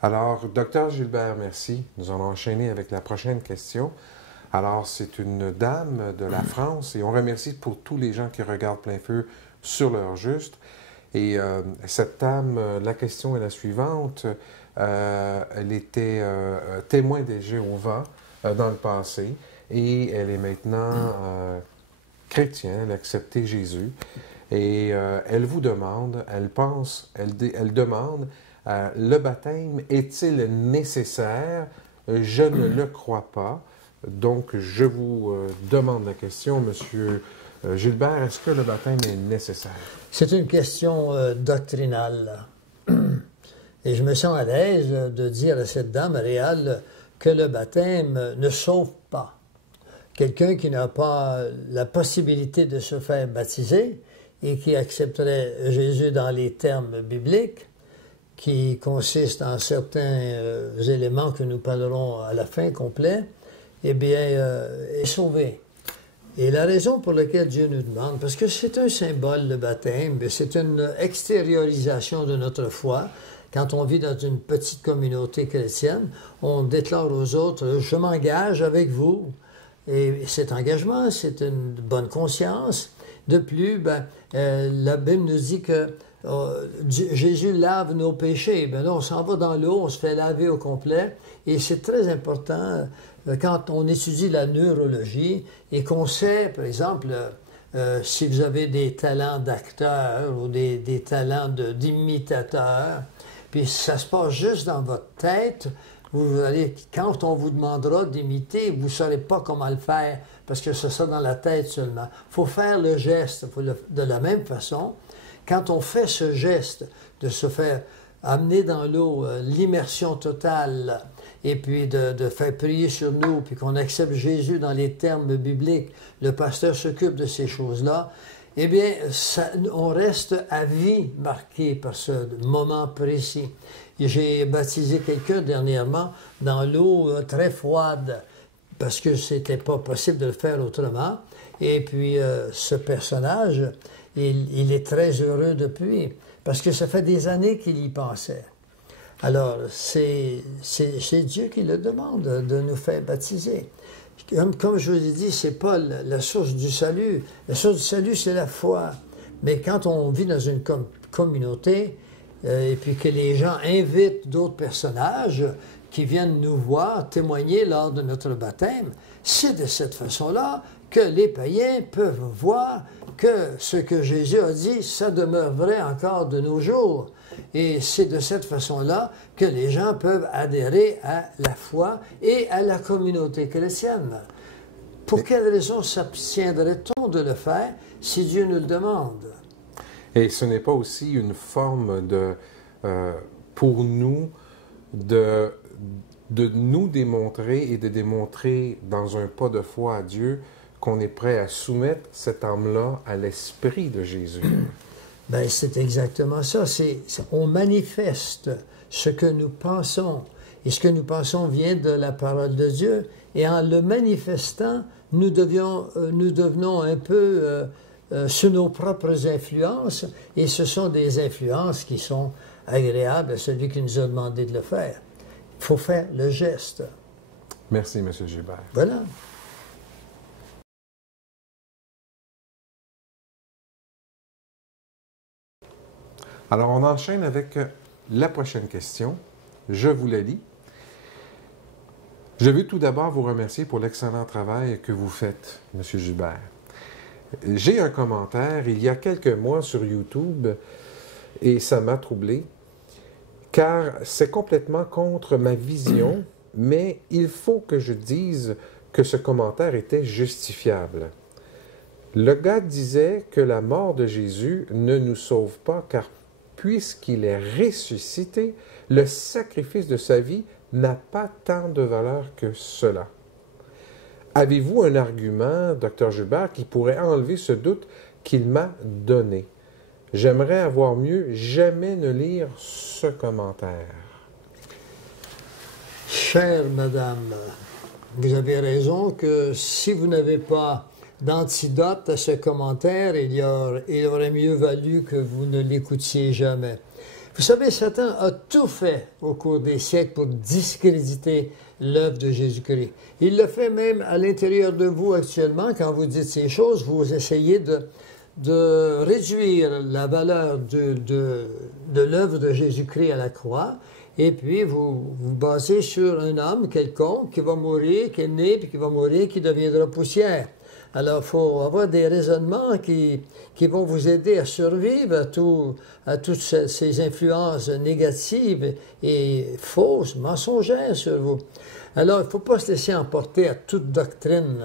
Alors, docteur Gilbert, merci. Nous allons enchaîner avec la prochaine question. Alors, c'est une dame de la France et on remercie pour tous les gens qui regardent Plein Feu sur l'heure juste. Et cette dame, la question est la suivante. Elle était témoin des Jéhovah dans le passé et elle est maintenant chrétienne, elle a accepté Jésus. Et elle vous demande, elle demande, le baptême est-il nécessaire? Je ne le crois pas. Donc, je vous demande la question, Monsieur Gilbert, est-ce que le baptême est nécessaire? C'est une question doctrinale. Et je me sens à l'aise de dire à cette dame réelle que le baptême ne sauve pas. Quelqu'un qui n'a pas la possibilité de se faire baptiser et qui accepterait Jésus dans les termes bibliques, qui consistent en certains éléments que nous parlerons à la fin complet, eh bien, est sauvé. Et la raison pour laquelle Dieu nous demande, parce que c'est un symbole, le baptême, c'est une extériorisation de notre foi. Quand on vit dans une petite communauté chrétienne, on déclare aux autres « je m'engage avec vous ». Et cet engagement, c'est une bonne conscience. De plus, la Bible nous dit que Jésus lave nos péchés. Bien là, on s'en va dans l'eau, on se fait laver au complet. Et c'est très important quand on étudie la neurologie et qu'on sait, par exemple, si vous avez des talents d'acteur ou des talents d'imitateur, puis ça se passe juste dans votre tête, vous allez, quand on vous demandera d'imiter, vous ne saurez pas comment le faire parce que c'est ça dans la tête seulement. Il faut faire le geste. De la même façon, quand on fait ce geste de se faire amener dans l'eau, l'immersion totale, et puis de faire prier sur nous, puis qu'on accepte Jésus dans les termes bibliques, le pasteur s'occupe de ces choses-là, eh bien, on reste à vie marqué par ce moment précis. J'ai baptisé quelqu'un dernièrement dans l'eau très froide, parce que c'était pas possible de le faire autrement. Et puis, ce personnage, il est très heureux depuis, parce que ça fait des années qu'il y pensait. Alors, c'est Dieu qui le demande de nous faire baptiser. Comme je vous ai dit, c'est pas la source du salut. La source du salut, c'est la foi. Mais quand on vit dans une communauté, et puis que les gens invitent d'autres personnages qui viennent nous voir, témoigner lors de notre baptême, c'est de cette façon-là que les païens peuvent voir que ce que Jésus a dit, ça demeure vrai encore de nos jours. Et c'est de cette façon-là que les gens peuvent adhérer à la foi et à la communauté chrétienne. Pour quelle raison s'abstiendrait-on de le faire si Dieu nous le demande? Et ce n'est pas aussi une forme pour nous de nous démontrer et de démontrer dans un pas de foi à Dieu qu'on est prêt à soumettre cette âme-là à l'Esprit de Jésus? Bien, c'est exactement ça. On manifeste ce que nous pensons. Et ce que nous pensons vient de la parole de Dieu. Et en le manifestant, nous devenons un peu sous nos propres influences. Et ce sont des influences qui sont agréables à celui qui nous a demandé de le faire. Il faut faire le geste. Merci, M. Gilbert. Voilà. Alors, on enchaîne avec la prochaine question. Je vous la lis. Je veux tout d'abord vous remercier pour l'excellent travail que vous faites, M. Gilbert. J'ai un commentaire il y a quelques mois sur YouTube et ça m'a troublé, car c'est complètement contre ma vision, mais il faut que je dise que ce commentaire était justifiable. Le gars disait que la mort de Jésus ne nous sauve pas, car puisqu'il est ressuscité, le sacrifice de sa vie n'a pas tant de valeur que cela. Avez-vous un argument, Dr. Gilbert, qui pourrait enlever ce doute qu'il m'a donné? J'aimerais avoir mieux, jamais ne lire ce commentaire. Chère madame, vous avez raison que si vous n'avez pas d'antidote à ce commentaire, il aurait mieux valu que vous ne l'écoutiez jamais. Il Vous savez, Satan a tout fait au cours des siècles pour discréditer l'œuvre de Jésus-Christ. Il le fait même à l'intérieur de vous actuellement. Quand vous dites ces choses, vous essayez de réduire la valeur de l'œuvre de Jésus-Christ à la croix, et puis vous vous basez sur un homme quelconque qui va mourir, qui est né, puis qui va mourir, qui deviendra poussière. Alors, il faut avoir des raisonnements qui vont vous aider à survivre à toutes ces influences négatives et fausses, mensongères sur vous. Alors, il ne faut pas se laisser emporter à toute doctrine,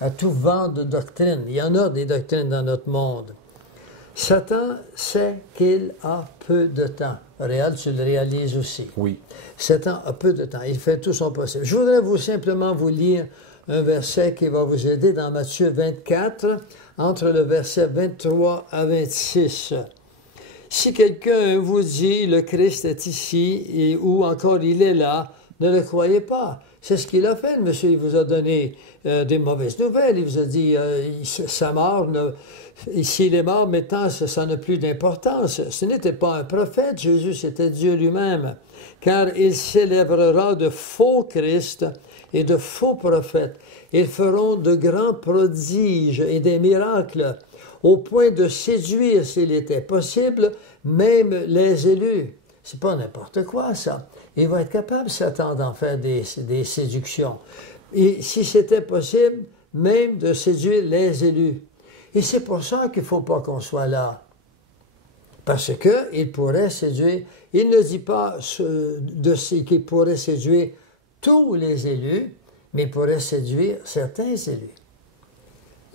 à tout vent de doctrine. Il y en a des doctrines dans notre monde. Satan sait qu'il a peu de temps. Réal, tu le réalises aussi. Oui. Satan a peu de temps. Il fait tout son possible. Je voudrais simplement vous lire un verset qui va vous aider dans Matthieu 24, entre le verset 23 à 26. Si quelqu'un vous dit, le Christ est ici, ou encore il est là, ne le croyez pas. C'est ce qu'il a fait, le monsieur. Il vous a donné des mauvaises nouvelles. Il vous a dit, sa mort, s'il est mort, maintenant, ça n'a plus d'importance. Ce n'était pas un prophète, Jésus, c'était Dieu lui-même. Car il s'élèvera de faux Christ et de faux prophètes. Ils feront de grands prodiges et des miracles, au point de séduire, s'il était possible, même les élus. C'est pas n'importe quoi, ça. Il va être capable, Satan, d'en faire des séductions. Et si c'était possible, même de séduire les élus. Et c'est pour ça qu'il ne faut pas qu'on soit là. Parce qu'il pourrait séduire, il ne dit pas qu'il pourrait séduire tous les élus, mais il pourrait séduire certains élus.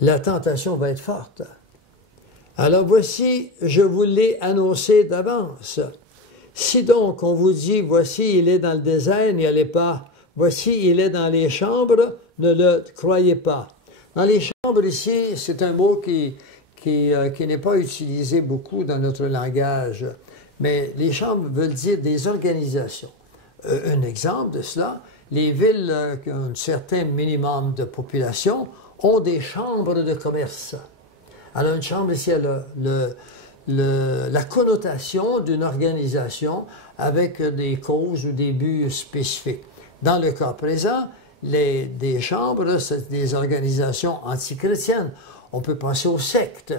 La tentation va être forte. Alors voici, je vous l'ai annoncé d'avance. Si donc on vous dit, voici, il est dans le désert, n'y allez pas. Voici, il est dans les chambres, ne le croyez pas. Dans les chambres ici, c'est un mot qui n'est pas utilisé beaucoup dans notre langage, mais les chambres veulent dire des organisations. Un exemple de cela, les villes qui ont un certain minimum de population ont des chambres de commerce. Alors une chambre ici a la connotation d'une organisation avec des causes ou des buts spécifiques. Dans le cas présent, des chambres, c'est des organisations antichrétiennes. On peut penser aux sectes.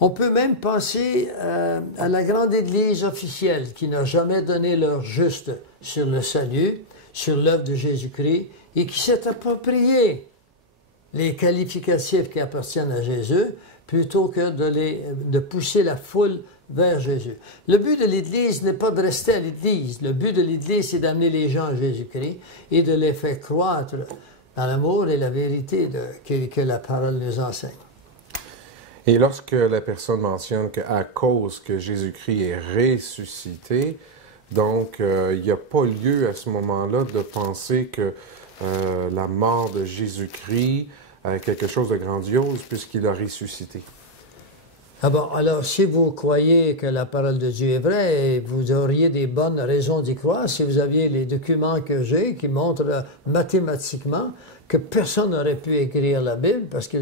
On peut même penser à la grande Église officielle qui n'a jamais donné leur juste sur le salut, sur l'œuvre de Jésus-Christ, et qui s'est approprié les qualificatifs qui appartiennent à Jésus, plutôt que de pousser la foule vers Jésus. Le but de l'Église n'est pas de rester à l'Église. Le but de l'Église, c'est d'amener les gens à Jésus-Christ et de les faire croître dans l'amour et la vérité que la parole nous enseigne. Et lorsque la personne mentionne qu'à cause que Jésus-Christ est ressuscité, donc il n'y a pas lieu à ce moment-là de penser que la mort de Jésus-Christ est quelque chose de grandiose puisqu'il a ressuscité. Ah bon, alors si vous croyez que la parole de Dieu est vraie, vous auriez des bonnes raisons d'y croire. Si vous aviez les documents que j'ai qui montrent mathématiquement que personne n'aurait pu écrire la Bible, parce que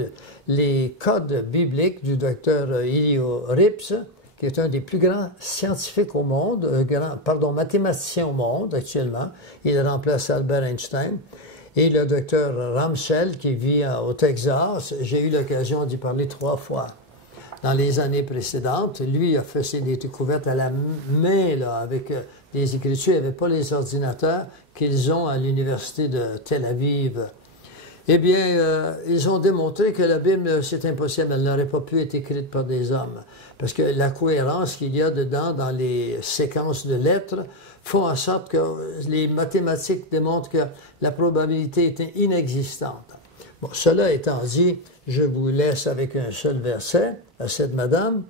les codes bibliques du docteur Elio Rips, qui est un des plus grands scientifiques au monde, mathématicien au monde actuellement, il remplace Albert Einstein, et le docteur Ramsell, qui vit au Texas, j'ai eu l'occasion d'y parler 3 fois. Dans les années précédentes, lui a fait ses découvertes à la main, là, avec des écritures. Il n'y avait pas les ordinateurs qu'ils ont à l'université de Tel Aviv. Eh bien, ils ont démontré que la Bible, c'est impossible. Elle n'aurait pas pu être écrite par des hommes. Parce que la cohérence qu'il y a dedans, dans les séquences de lettres, font en sorte que les mathématiques démontrent que la probabilité était inexistante. Bon, cela étant dit, je vous laisse avec un seul verset à cette madame.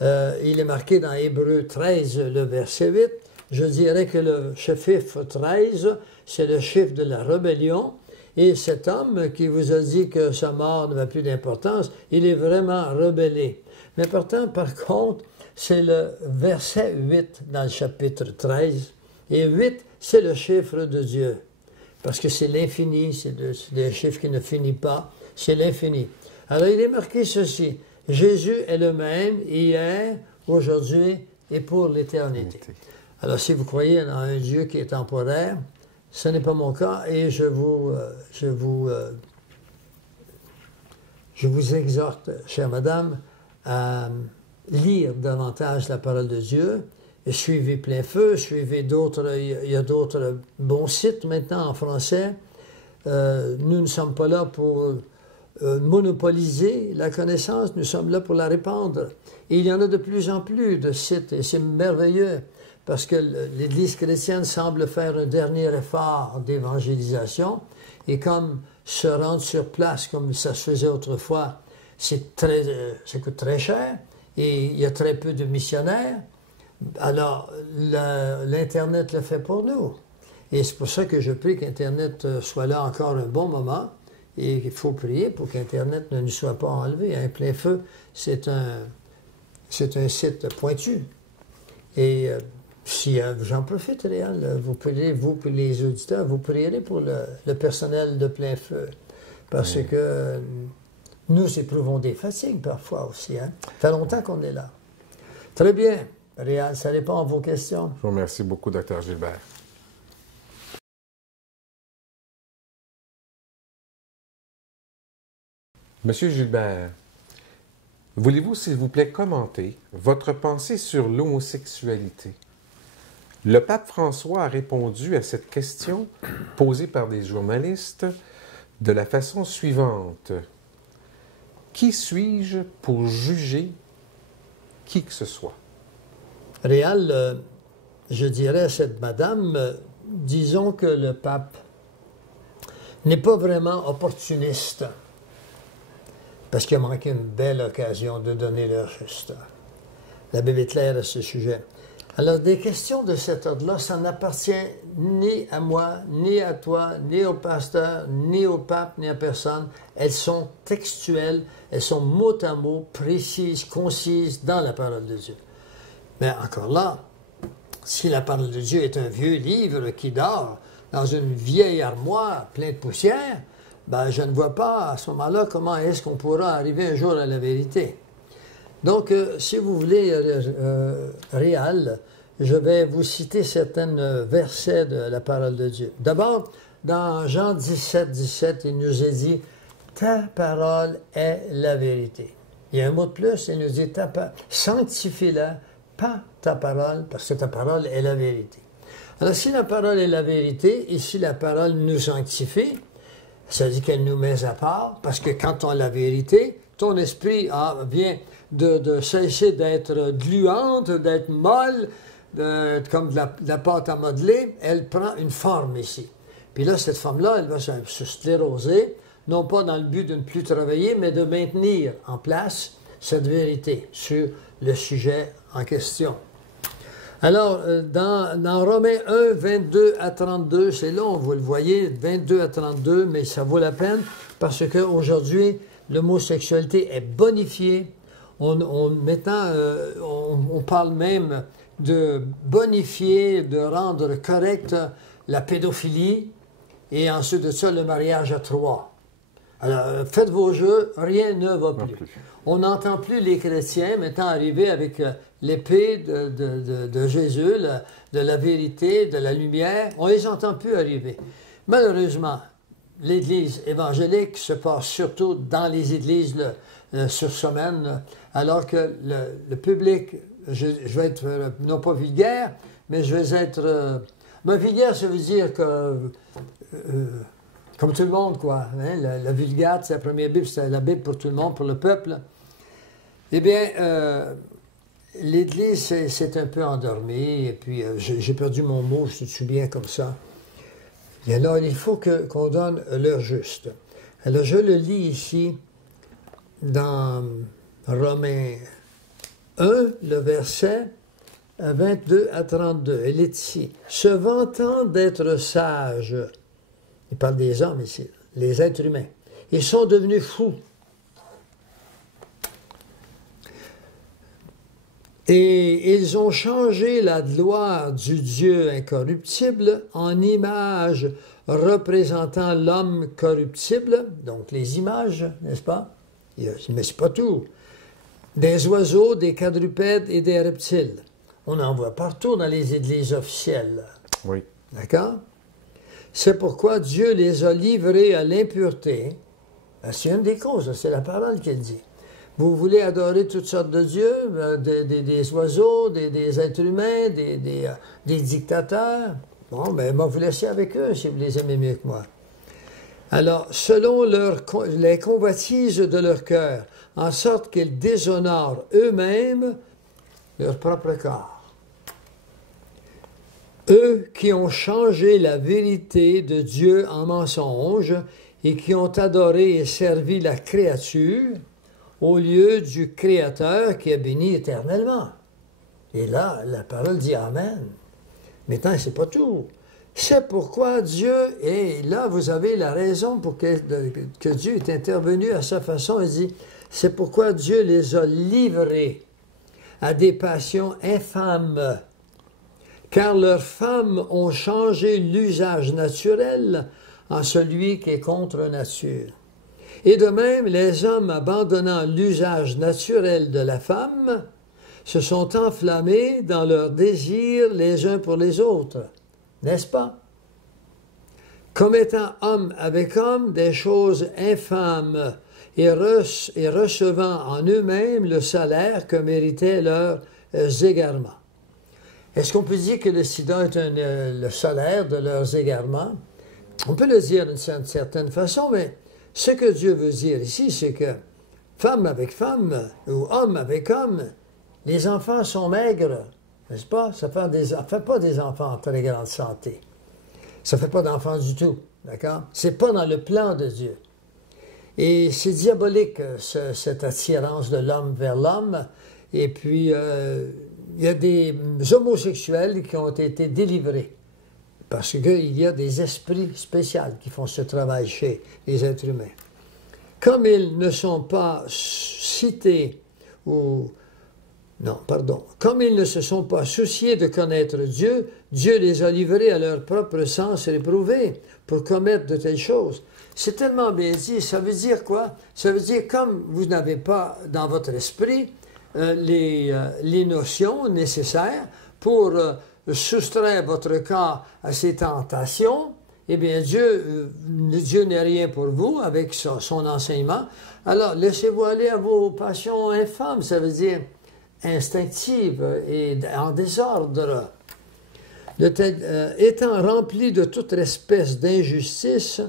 Il est marqué dans Hébreux 13, le verset 8. Je dirais que le chiffre 13, c'est le chiffre de la rébellion. Et cet homme qui vous a dit que sa mort n'avait plus d'importance, il est vraiment rebellé. Mais pourtant, par contre, c'est le verset 8 dans le chapitre 13. Et 8, c'est le chiffre de Dieu. Parce que c'est l'infini, c'est des chiffres qui ne finissent pas, c'est l'infini. Alors il est marqué ceci, Jésus est le même hier, aujourd'hui et pour l'éternité. Alors, si vous croyez en un Dieu qui est temporaire, ce n'est pas mon cas et je vous exhorte, chère madame, à lire davantage la parole de Dieu et suivez Plein Feu, suivez d'autres, il y a d'autres bons sites maintenant en français. Nous ne sommes pas là pour monopoliser la connaissance, nous sommes là pour la répandre. Et il y en a de plus en plus de sites et c'est merveilleux parce que l'Église chrétienne semble faire un dernier effort d'évangélisation et comme se rendre sur place comme ça se faisait autrefois, ça coûte très cher et il y a très peu de missionnaires. Alors, l'Internet le fait pour nous. Et c'est pour ça que je prie qu'Internet soit là encore un bon moment. Et il faut prier pour qu'Internet ne nous soit pas enlevé. Un Plein Feu, c'est un site pointu. Et si j'en profite, Réal, vous priez, vous et les auditeurs, vous prierez pour le personnel de Plein Feu. Parce que nous éprouvons des fatigues parfois aussi. Hein? Ça fait longtemps qu'on est là. Très bien. Réal, ça répond à vos questions. Je vous remercie beaucoup, Dr. Gilbert. Monsieur Gilbert, voulez-vous, s'il vous plaît, commenter votre pensée sur l'homosexualité? Le pape François a répondu à cette question posée par des journalistes de la façon suivante. Qui suis-je pour juger qui que ce soit? Réal, je dirais à cette madame, disons que le pape n'est pas vraiment opportuniste. Parce qu'il a manqué une belle occasion de donner leur juste. La Bible est claire à ce sujet. Alors, des questions de cet ordre-là, ça n'appartient ni à moi, ni à toi, ni au pasteur, ni au pape, ni à personne. Elles sont textuelles, elles sont mot à mot, précises, concises dans la parole de Dieu. Mais encore là, si la parole de Dieu est un vieux livre qui dort dans une vieille armoire pleine de poussière, ben, je ne vois pas à ce moment-là comment est-ce qu'on pourra arriver un jour à la vérité. Donc, si vous voulez, Réal, je vais vous citer certains versets de la parole de Dieu. D'abord, dans Jean 17, 17, il nous est dit « Ta parole est la vérité ». Il y a un mot de plus, il nous dit « Sanctifie-la par ta parole, parce que ta parole est la vérité ». Alors, si la parole est la vérité, et si la parole nous sanctifie, ça dit qu'elle nous met à part, parce que quand on a la vérité, ton esprit vient de cesser d'être gluante, d'être molle, comme de la pâte à modeler, elle prend une forme ici. Puis là, cette forme-là, elle va se scléroser, non pas dans le but de ne plus travailler, mais de maintenir en place cette vérité sur le sujet en question. Alors, dans Romains 1, 22 à 32, c'est long, vous le voyez, 22 à 32, mais ça vaut la peine parce qu'aujourd'hui, l'homosexualité est bonifiée. Maintenant, on parle même de bonifier, de rendre correcte la pédophilie et ensuite de ça, le mariage à trois. Alors, faites vos jeux, rien ne va plus. On n'entend plus les chrétiens maintenant arriver avec l'épée de Jésus, de la vérité, de la lumière. On ne les entend plus arriver. Malheureusement, l'Église évangélique se passe surtout dans les églises sur semaine, alors que le public, je vais être non pas vulgaire, mais je vais être... mais vulgaire, ça veut dire que... comme tout le monde, quoi. Hein? La Vulgate, c'est la première Bible, c'est la Bible pour tout le monde, pour le peuple. Eh bien, l'Église s'est un peu endormie, et puis j'ai perdu mon mot, je te souviens comme ça. Et alors, il faut qu'on donne l'heure juste. Alors, je le lis ici dans Romains 1, le verset 22 à 32. Elle est ici. Se vantant d'être sages, il parle des hommes ici, les êtres humains, ils sont devenus fous. Et ils ont changé la gloire du Dieu incorruptible en image représentant l'homme corruptible, donc les images, n'est-ce pas? Mais c'est pas tout. Des oiseaux, des quadrupèdes et des reptiles. On en voit partout dans les églises officielles. Oui. D'accord? C'est pourquoi Dieu les a livrés à l'impureté. C'est une des causes, c'est la parole qui le dit. Vous voulez adorer toutes sortes de dieux, des oiseaux, des êtres humains, des dictateurs. Bon, ben, moi, vous laissez avec eux si vous les aimez mieux que moi. Alors, selon les convoitises de leur cœur, en sorte qu'ils déshonorent eux-mêmes leur propre corps. Eux qui ont changé la vérité de Dieu en mensonge et qui ont adoré et servi la créature au lieu du Créateur qui est béni éternellement. Et là, la parole dit Amen. Maintenant, c'est pas tout. C'est pourquoi Dieu, et là vous avez la raison pour que Dieu est intervenu à sa façon, il dit, c'est pourquoi Dieu les a livrés à des passions infâmes, car leurs femmes ont changé l'usage naturel en celui qui est contre nature. Et de même, les hommes abandonnant l'usage naturel de la femme, se sont enflammés dans leurs désirs les uns pour les autres. N'est-ce pas? Commettant homme avec homme des choses infâmes et recevant en eux-mêmes le salaire que méritaient leurs égarements. Est-ce qu'on peut dire que le sida est le salaire de leurs égarements? On peut le dire d'une certaine façon, mais ce que Dieu veut dire ici, c'est que femme avec femme ou homme avec homme, les enfants sont maigres. N'est-ce pas? Ça ne fait pas des enfants en très grande santé. Ça ne fait pas d'enfants du tout. D'accord? Ce n'est pas dans le plan de Dieu. Et c'est diabolique, cette attirance de l'homme vers l'homme. Et puis, il y a des homosexuels qui ont été délivrés. Parce qu'il y a des esprits spéciaux qui font ce travail chez les êtres humains. Comme ils ne sont pas cités ou... Non, pardon. Comme ils ne se sont pas souciés de connaître Dieu, Dieu les a livrés à leur propre sens réprouvé pour commettre de telles choses. C'est tellement bien dit. Ça veut dire quoi? Ça veut dire comme vous n'avez pas dans votre esprit les notions nécessaires pour soustraire votre corps à ces tentations, eh bien Dieu n'est rien pour vous avec son enseignement. Alors laissez-vous aller à vos passions infâmes, ça veut dire instinctive et en désordre, étant rempli de toute espèce d'injustice,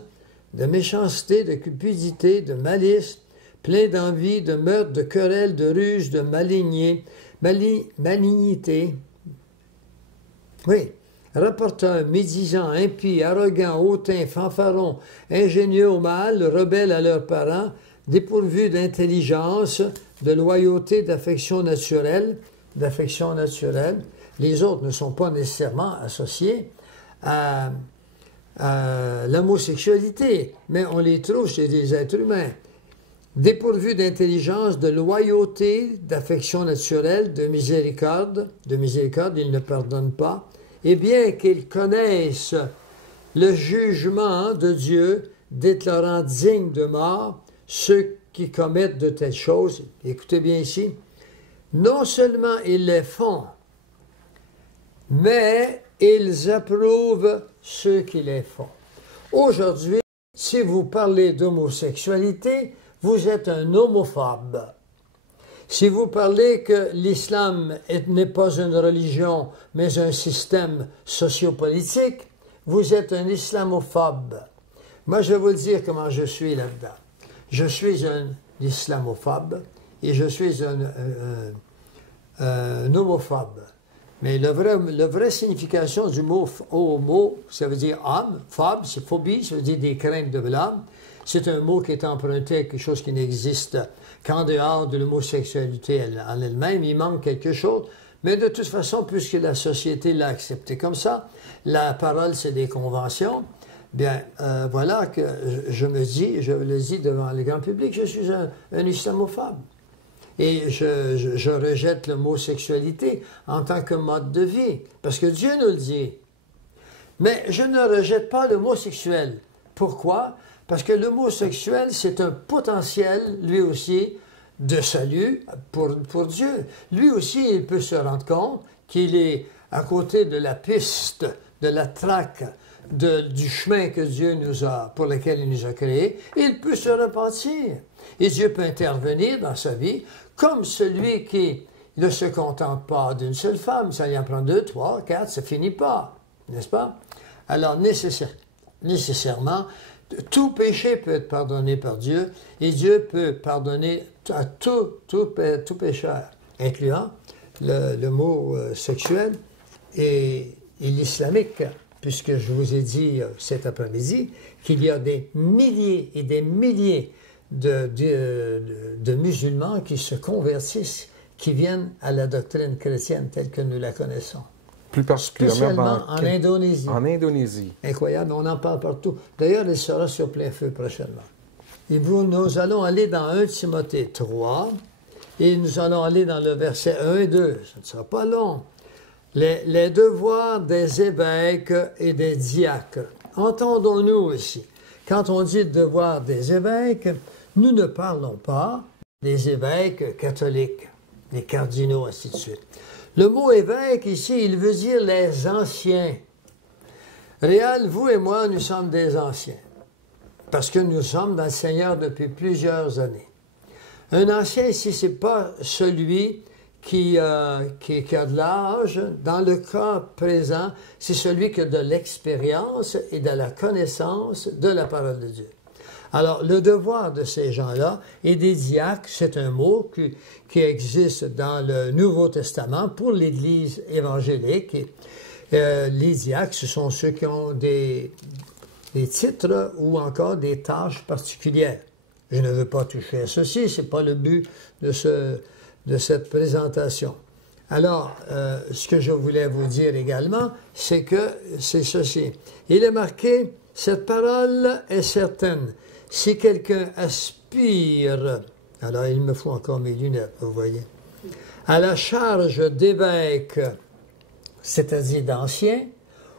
de méchanceté, de cupidité, de malice, plein d'envie, de meurtre, de querelle, de ruse, de malignité. Oui, rapporteur, médisant, impie, arrogant, hautain, fanfaron, ingénieux au mal, rebelles à leurs parents, dépourvus d'intelligence, de loyauté, d'affection naturelle. Les autres ne sont pas nécessairement associés à l'homosexualité, mais on les trouve chez des êtres humains. Dépourvus d'intelligence, de loyauté, d'affection naturelle, de miséricorde, ils ne pardonnent pas, et bien qu'ils connaissent le jugement de Dieu, déclarant dignes de mort ceux qui commettent de telles choses, écoutez bien ici, non seulement ils les font, mais ils approuvent ceux qui les font. Aujourd'hui, si vous parlez d'homosexualité, vous êtes un homophobe. Si vous parlez que l'islam n'est pas une religion, mais un système sociopolitique, vous êtes un islamophobe. Moi, je vais vous dire comment je suis là-dedans. Je suis un islamophobe et je suis un homophobe. Mais la vraie signification du mot homo, ça veut dire homme, phobe, c'est phobie, ça veut dire des craintes de l'homme. C'est un mot qui est emprunté à quelque chose qui n'existe qu'en dehors de l'homosexualité en elle-même. Il manque quelque chose. Mais de toute façon, puisque la société l'a accepté comme ça, la parole, c'est des conventions, bien, voilà que je le dis devant le grand public, je suis un islamophobe. Et je rejette l'homosexualité en tant que mode de vie, parce que Dieu nous le dit. Mais je ne rejette pas l'homosexuel. Pourquoi? Parce que l'homosexuel, c'est un potentiel, lui aussi, de salut pour Dieu. Lui aussi, il peut se rendre compte qu'il est à côté de la piste, de la traque, du chemin que Dieu pour lequel il nous a créés, il peut se repentir. Et Dieu peut intervenir dans sa vie comme celui qui ne se contente pas d'une seule femme. Ça y en prend 2, 3, 4, ça finit pas, n'est-ce pas? Alors, nécessairement, tout péché peut être pardonné par Dieu et Dieu peut pardonner à tout pécheur, incluant le mot sexuel et l'islamique, puisque je vous ai dit cet après-midi qu'il y a des milliers et des milliers de musulmans qui se convertissent, qui viennent à la doctrine chrétienne telle que nous la connaissons. Plus particulièrement en Indonésie. En Indonésie. Incroyable, on en parle partout. D'ailleurs, il sera sur plein feu prochainement. Et nous allons aller dans 1 Timothée 3 et nous allons aller dans le verset 1 et 2. Ça ne sera pas long. Les devoirs des évêques et des diacres. Entendons-nous ici. Quand on dit devoir des évêques, nous ne parlons pas des évêques catholiques, les cardinaux, ainsi de suite. Le mot évêque ici, il veut dire les anciens. Réal, vous et moi, nous sommes des anciens, parce que nous sommes dans le Seigneur depuis plusieurs années. Un ancien ici, ce n'est pas celui qui a de l'âge. Dans le cas présent, c'est celui qui a de l'expérience et de la connaissance de la parole de Dieu. Alors, le devoir de ces gens-là, et des diacres, c'est un mot qui existe dans le Nouveau Testament pour l'Église évangélique. Les diacres, ce sont ceux qui ont des titres ou encore des tâches particulières. Je ne veux pas toucher à ceci, ce n'est pas le but de cette présentation. Alors, ce que je voulais vous dire également, c'est que c'est ceci. Il est marqué, cette parole est certaine. Si quelqu'un aspire, alors il me faut encore mes lunettes, vous voyez, à la charge d'évêque, c'est-à-dire d'ancien,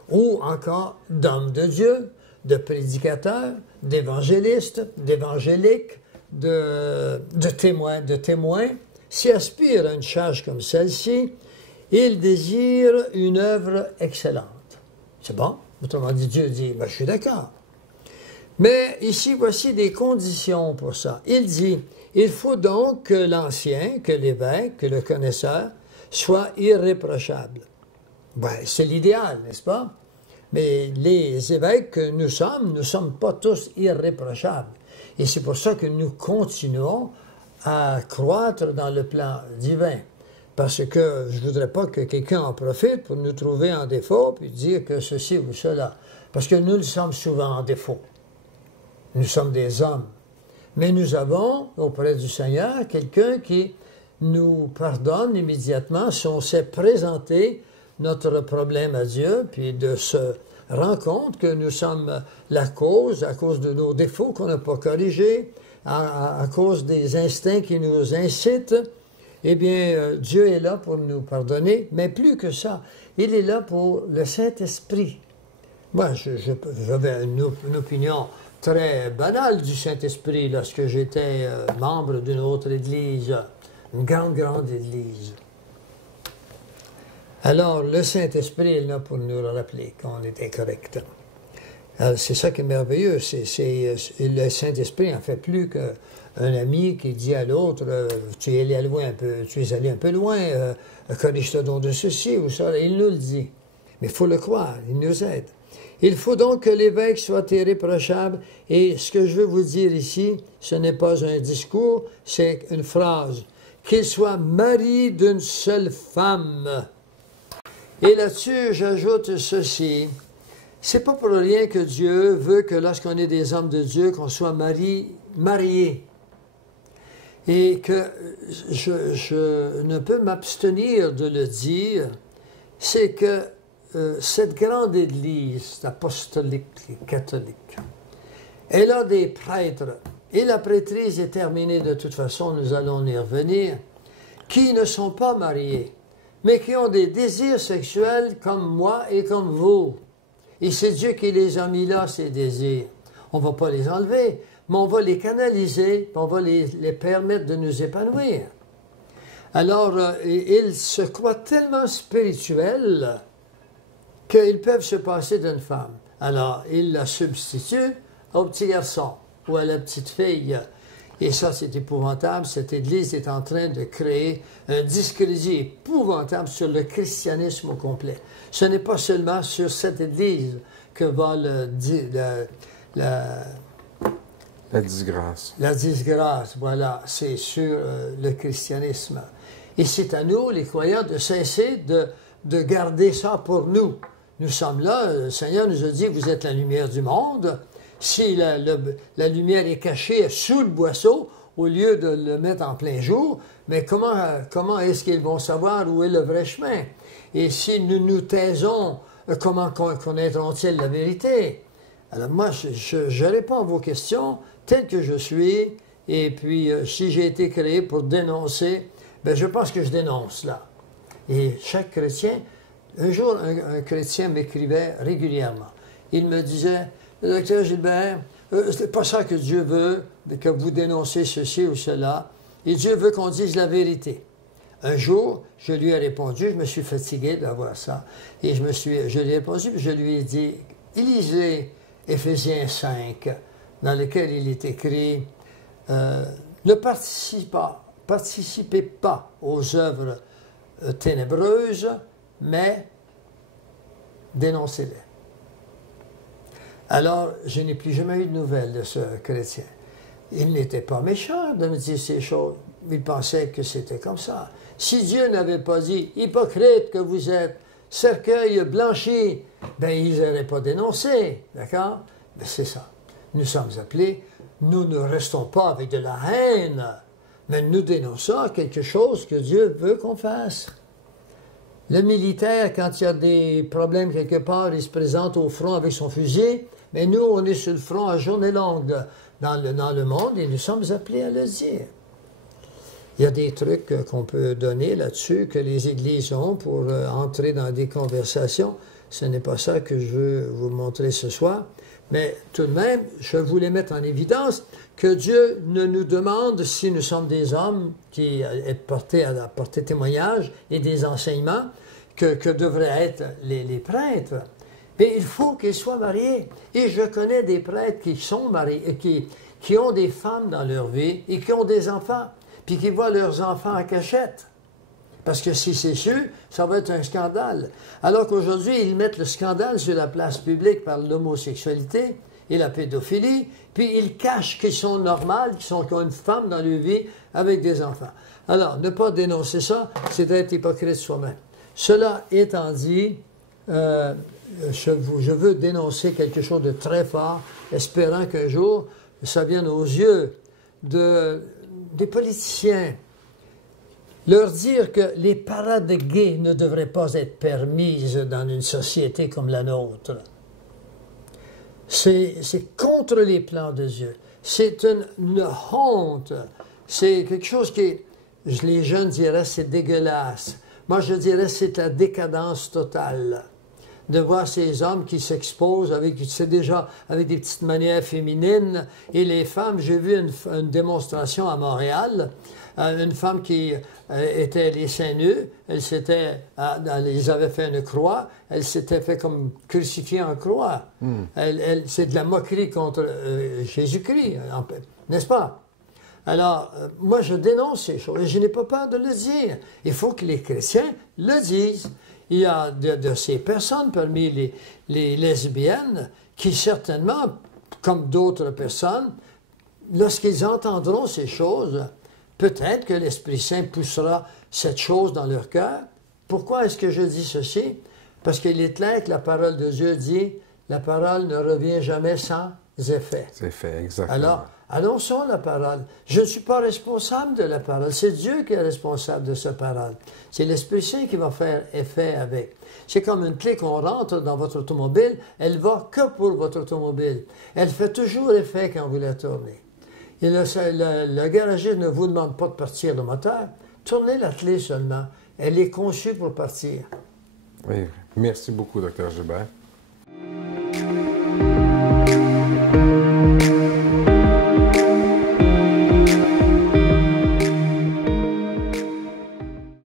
ou encore d'homme de Dieu, de prédicateur, d'évangéliste, d'évangélique, de témoin, s'il aspire à une charge comme celle-ci, il désire une œuvre excellente. C'est bon? Autrement dit, Dieu dit, ben, je suis d'accord. Mais ici, voici des conditions pour ça. Il dit, il faut donc que l'ancien, que l'évêque, que le connaisseur, soit irréprochable. Ben, c'est l'idéal, n'est-ce pas? Mais les évêques que nous sommes pas tous irréprochables. Et c'est pour ça que nous continuons à croître dans le plan divin. Parce que je ne voudrais pas que quelqu'un en profite pour nous trouver en défaut puis dire que ceci ou cela. Parce que nous le sommes souvent en défaut. Nous sommes des hommes. Mais nous avons auprès du Seigneur quelqu'un qui nous pardonne immédiatement si on sait présenter notre problème à Dieu, puis de se rendre compte que nous sommes la cause, à cause de nos défauts qu'on n'a pas corrigés, à cause des instincts qui nous incitent. Eh bien, Dieu est là pour nous pardonner, mais plus que ça, il est là pour le Saint-Esprit. Moi, j'avais une opinion très banale du Saint-Esprit lorsque j'étais membre d'une autre église, une grande église. Alors, le Saint-Esprit est là pour nous rappeler qu'on est incorrect. C'est ça qui est merveilleux. Le Saint-Esprit en fait plus qu'un ami qui dit à l'autre tu es allé un peu loin, corrige-toi donc de ceci ou ça. Il nous le dit. Mais il faut le croire, il nous aide. Il faut donc que l'évêque soit irréprochable. Et ce que je veux vous dire ici, ce n'est pas un discours, c'est une phrase. Qu'il soit mari d'une seule femme. Et là-dessus, j'ajoute ceci. C'est pas pour rien que Dieu veut que lorsqu'on est des hommes de Dieu, qu'on soit mariés. Et que je ne peux m'abstenir de le dire, c'est que cette grande Église apostolique catholique, elle a des prêtres, et la prêtrise est terminée de toute façon, nous allons y revenir, qui ne sont pas mariés, mais qui ont des désirs sexuels comme moi et comme vous. Et c'est Dieu qui les a mis là, ces désirs. On ne va pas les enlever, mais on va les canaliser, on va les permettre de nous épanouir. Alors, ils se croient tellement spirituels qu'ils peuvent se passer d'une femme. Alors, ils la substituent au petit garçon ou à la petite fille. Et ça, c'est épouvantable. Cette Église est en train de créer un discrédit épouvantable sur le christianisme au complet. Ce n'est pas seulement sur cette Église que va la disgrâce. La disgrâce, voilà, c'est sur le christianisme. Et c'est à nous, les croyants, de cesser de garder ça pour nous. Nous sommes là, le Seigneur nous a dit, vous êtes la lumière du monde. Si la lumière est cachée sous le boisseau, au lieu de le mettre en plein jour, mais comment est-ce qu'ils vont savoir où est le vrai chemin? Et si nous nous taisons, comment connaîtront-ils la vérité? Alors moi, je réponds à vos questions tel que je suis, et puis si j'ai été créé pour dénoncer, ben je pense que je dénonce là. Et chaque chrétien, un jour, un chrétien m'écrivait régulièrement. Il me disait, docteur Gilbert, c'est pas ça que Dieu veut, que vous dénoncez ceci ou cela, et Dieu veut qu'on dise la vérité. Un jour, je lui ai répondu, je me suis fatigué d'avoir ça, et je lui ai répondu, puis je lui ai dit, lisez Éphésiens 5, dans lequel il est écrit, ne participez pas aux œuvres ténébreuses, mais dénoncez-les. Alors, je n'ai plus jamais eu de nouvelles de ce chrétien. Il n'était pas méchant de me dire ces choses. Il pensait que c'était comme ça. Si Dieu n'avait pas dit, hypocrite que vous êtes, cercueil blanchi, ben ils n'auraient pas dénoncé, d'accord? Ben, c'est ça. Nous sommes appelés, nous ne restons pas avec de la haine, mais nous dénonçons quelque chose que Dieu veut qu'on fasse. Le militaire, quand il y a des problèmes quelque part, il se présente au front avec son fusil, mais nous, on est sur le front à journée longue dans le monde et nous sommes appelés à le dire. Il y a des trucs qu'on peut donner là-dessus, que les églises ont pour entrer dans des conversations. Ce n'est pas ça que je veux vous montrer ce soir. Mais tout de même, je voulais mettre en évidence que Dieu ne nous demande, si nous sommes des hommes qui sont portés à porter témoignage et des enseignements, que devraient être les prêtres. Mais il faut qu'ils soient mariés. Et je connais des prêtres qui sont mariés, qui ont des femmes dans leur vie et qui ont des enfants, puis qui voient leurs enfants en cachette. Parce que si c'est sûr, ça va être un scandale. Alors qu'aujourd'hui, ils mettent le scandale sur la place publique par l'homosexualité et la pédophilie, puis ils cachent qu'ils sont normaux, qu'ils ont une femme dans leur vie avec des enfants. Alors, ne pas dénoncer ça, c'est être hypocrite soi-même. Cela étant dit, je veux dénoncer quelque chose de très fort, espérant qu'un jour, ça vienne aux yeux des politiciens. Leur dire que les parades gays ne devraient pas être permises dans une société comme la nôtre. C'est contre les plans de Dieu. C'est une honte. C'est quelque chose qui, les jeunes diraient, c'est dégueulasse. Moi, je dirais, c'est la décadence totale. De voir ces hommes qui s'exposent c'est déjà avec des petites manières féminines. Et les femmes, j'ai vu une démonstration à Montréal, une femme qui était les seins nus, ils avaient fait une croix, elle s'était fait comme crucifiée en croix. C'est de la moquerie contre Jésus-Christ, n'est-ce pas? Alors, moi, je dénonce ces choses et je n'ai pas peur de le dire. Il faut que les chrétiens le disent. Il y a de ces personnes parmi les lesbiennes qui certainement, comme d'autres personnes, lorsqu'ils entendront ces choses, peut-être que l'Esprit Saint poussera cette chose dans leur cœur. Pourquoi est-ce que je dis ceci? Parce qu'il est clair que la parole de Dieu dit, la parole ne revient jamais sans effet. C'est fait, exactement. Alors, annonçons la parole. Je ne suis pas responsable de la parole. C'est Dieu qui est responsable de sa parole. C'est l'Esprit Saint qui va faire effet avec. C'est comme une clé qu'on rentre dans votre automobile. Elle va que pour votre automobile. Elle fait toujours effet quand vous la tournez. Et le garagiste ne vous demande pas de partir le moteur. Tournez la clé seulement. Elle est conçue pour partir. Oui. Merci beaucoup, Dr. Gilbert.